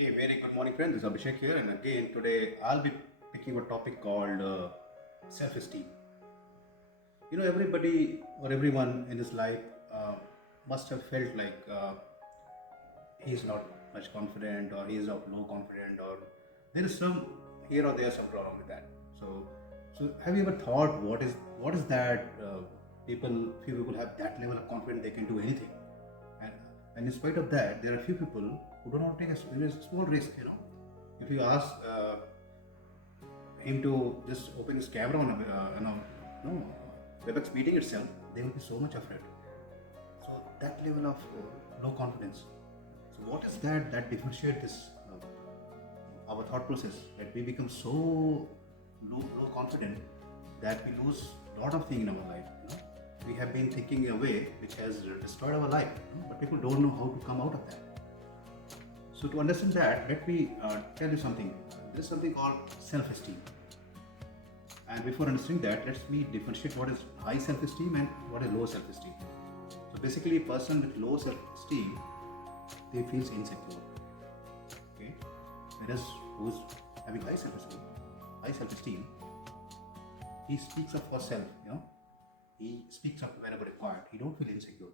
Hey, very good morning, friends. This is Abhishek here, and again today I'll be picking a topic called self-esteem. Everybody or everyone in this life must have felt like he's not much confident, or he's of low confident, or there is some here or there some problem with that. So have you ever thought what is that? Few people have that level of confidence they can do anything, and and in spite of that, there are few people who do not take a small risk. If you ask him to just open his camera on no, WebEx meeting itself, they will be so much afraid. So that level of low confidence. So what is that differentiates this our thought process, that we become so low confident that we lose a lot of things in our life. We have been thinking in a way which has destroyed our life, but people don't know how to come out of that. So to understand that, let me tell you something. There is something called self-esteem. And before understanding that, let's me differentiate what is high self-esteem and what is low self-esteem. So basically, a person with low self-esteem, they feels insecure. Okay, whereas who's having high self-esteem, he speaks up for self. He speaks up whenever required. He don't feel insecure.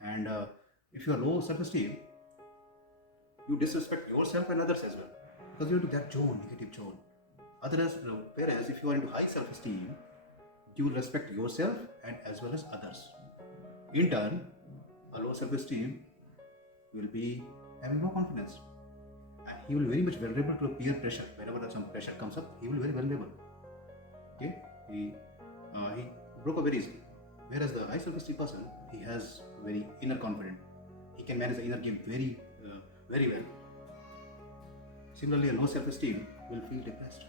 And if you are low self-esteem, you disrespect yourself and others as well, because you're into that zone, negative zone. Whereas if you are into high self-esteem, you will respect yourself and as well as others. In turn, a low self-esteem will be having no confidence, and he will very much vulnerable to peer pressure. Whenever some pressure comes up, he will be very vulnerable. Okay, he broke up very easily. Whereas the high self-esteem person, he has very inner confidence. He can manage the inner game very well. Similarly, a low self-esteem will feel depressed.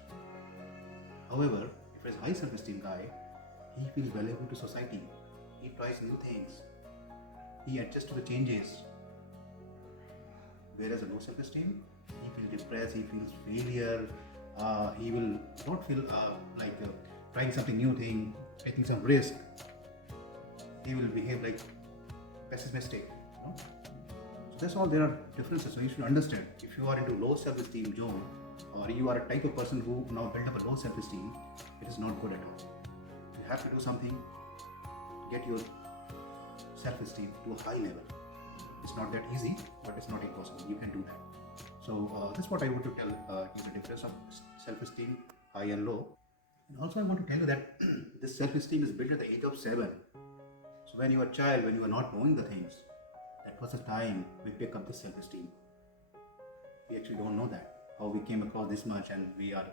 However, if it's a high self-esteem guy, he feels valuable to society. He tries new things. He adjusts to the changes. Whereas a low self-esteem, he feels depressed. He feels failure. He will not feel like trying something new thing, taking some risk. He will behave like pessimistic. So that's all. There are differences. So you should understand, if you are into low self-esteem zone, or you are a type of person who now build up a low self-esteem, it is not good at all. You have to do something to get your self-esteem to a high level. It's not that easy, but it's not impossible. You can do that. So that's what I want to tell you, the difference of self-esteem, high and low. And also I want to tell you that this self-esteem is built at the age of 7. So when you are a child, when you are not knowing the things, that was the time we pick up this self-esteem. We actually don't know that, how we came across this much and we are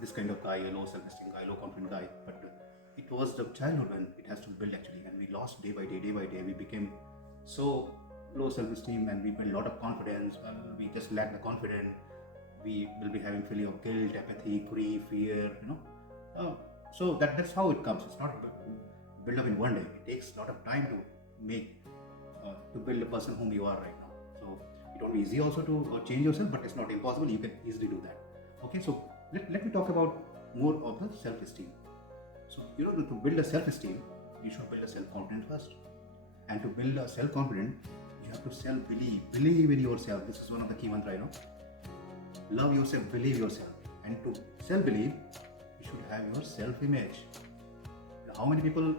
this kind of guy, a low self-esteem guy, low confident guy. But it was the childhood when it has to build actually, and we lost day by day, day by day. We became so low self-esteem and we built a lot of confidence. We just lack the confidence. We will be having feeling of guilt, apathy, grief, fear. So that's how it comes. It's not built up in one day. It takes a lot of time to make to build a person whom you are right now. So it won't be easy also to change yourself, but it's not impossible. You can easily do that. Okay, so let me talk about more of the self-esteem. So to build a self-esteem, you should build a self-confidence first. And to build a self-confidence, you have to believe in yourself. This is one of the key mantras. Love yourself, believe yourself. And to self-believe, you should have your self-image. How many people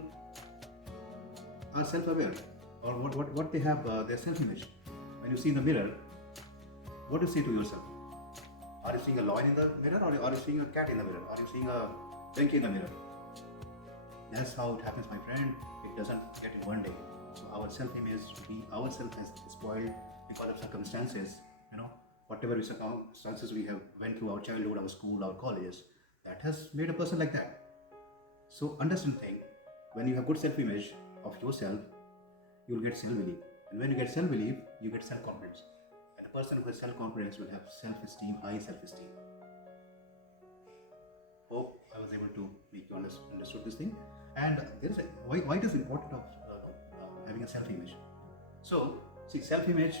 are self-aware, or what they have their self-image? When you see in the mirror, what do you see to yourself? Are you seeing a lion in the mirror, or are you seeing a cat in the mirror? Are you seeing a donkey in the mirror? That's how it happens, my friend. It doesn't get in one day. So our self-image, we ourselves has spoiled because of circumstances. Whatever circumstances we have went through, our childhood, our school, our colleges, that has made a person like that. So understand thing, when you have good self-image of yourself, you will get self-belief. And when you get self-belief, you get self-confidence. And a person who has self-confidence will have self-esteem, high self-esteem. Hope I was able to make you understood this thing. And there is why it is important of having a self-image. So see, self-image,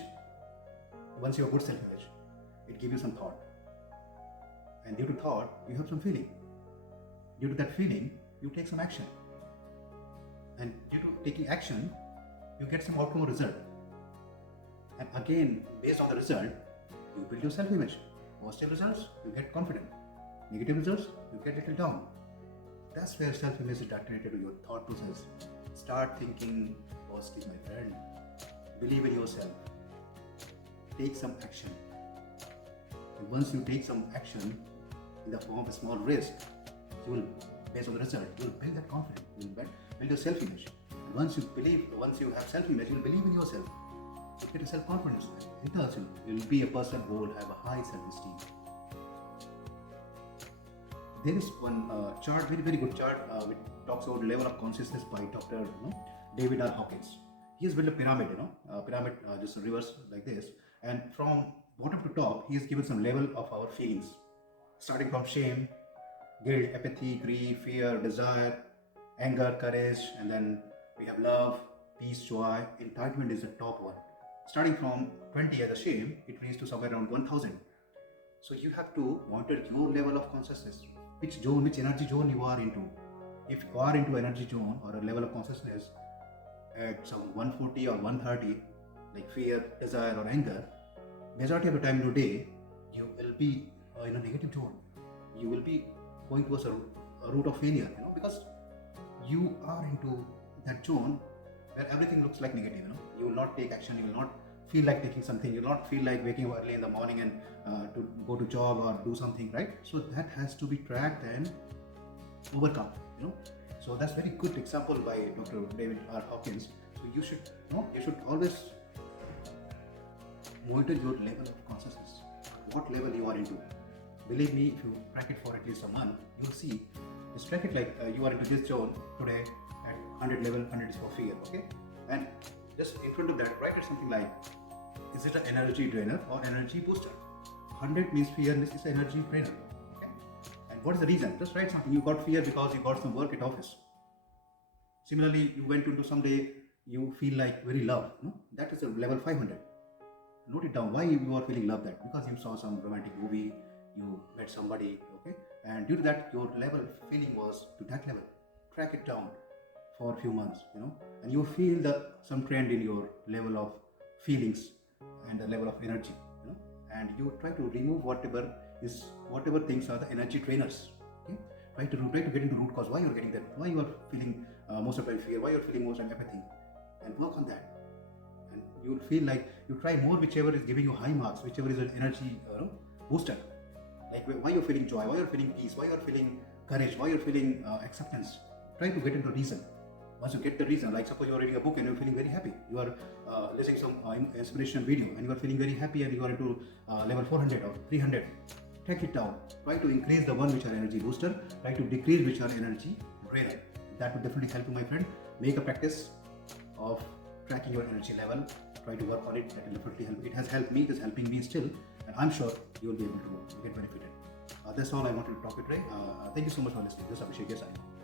once you have good self-image, it gives you some thought. And due to thought, you have some feeling. Due to that feeling, you take some action. And due to taking action, you get some outcome or result. And again, based on the result, you build your self-image. Positive results, you get confident. Negative results, you get little down. That's where self-image is directed to your thought process. Start thinking positive, my friend. Believe in yourself. Take some action. And once you take some action in the form of a small risk, you will, based on the result, you will build that confidence. You will build your self-image. And once you have self-image, you will believe in yourself. You get a self-confidence. You will be a person who will have a high self-esteem. There is one chart, very good chart, which talks about level of consciousness by Dr. David R. Hawkins. He has built a pyramid, pyramid just reverse like this, and from bottom to top, he has given some level of our feelings, starting from shame, guilt, apathy, grief, fear, desire, anger, courage, and then we have love, peace, joy. Entitlement is the top one. Starting from 20 as a shame, it reaches to somewhere around 1000. So you have to monitor your level of consciousness, which energy zone you are into. If you are into energy zone or a level of consciousness at some 140 or 130, like fear, desire, or anger, majority of the time in your day, you will be in a negative zone. You will be going towards a route of failure, because you are into that zone where everything looks like negative. You will not take action. You will not feel like taking something. You will not feel like waking up early in the morning and to go to job or do something, right? So that has to be tracked and overcome. So that's very good example by Dr. David R. Hawkins. So you should always monitor your level of consciousness, what level you are into. Believe me, if you track it for at least a month, you'll see. Just track it like you are into this zone today at 100 level. 100 is for fear, okay? And just in front of that, write it something like, is it an energy drainer or energy booster? 100 means fear, this is energy drainer, okay? And what is the reason? Just write something. You got fear because you got some work at office. Similarly, you went into some day, you feel like very love, that is a level 500. Note it down, why you are feeling love that? Because you saw some romantic movie, you met somebody, okay? And due to that, your level feeling was to that level. Track it down for a few months, and you feel some trend in your level of feelings and the level of energy, and you try to remove whatever things are the energy drainers. Okay? Try to get into root cause, why you are getting that, why you are feeling most of the time fear, why you are feeling most of the time apathy, and work on that. And you will feel like you try more whichever is giving you high marks, whichever is an energy booster. Like why you're feeling joy, why you're feeling peace, why you're feeling courage, why you're feeling acceptance. Try to get into reason. Once you get the reason, like suppose you're reading a book and you're feeling very happy, you are listening to some inspirational video and you are feeling very happy and you are into level 400 or 300, track it down. Try to increase the one which are energy booster, try to decrease which are energy drainer. That would definitely help you, my friend. Make a practice of tracking your energy level. Try to work on it. That will definitely help. It has helped me, it is helping me still, and I'm sure you will be able to get benefited. That's all I wanted to talk today. Thank you so much for listening. This is Abhishek. Yes, I know.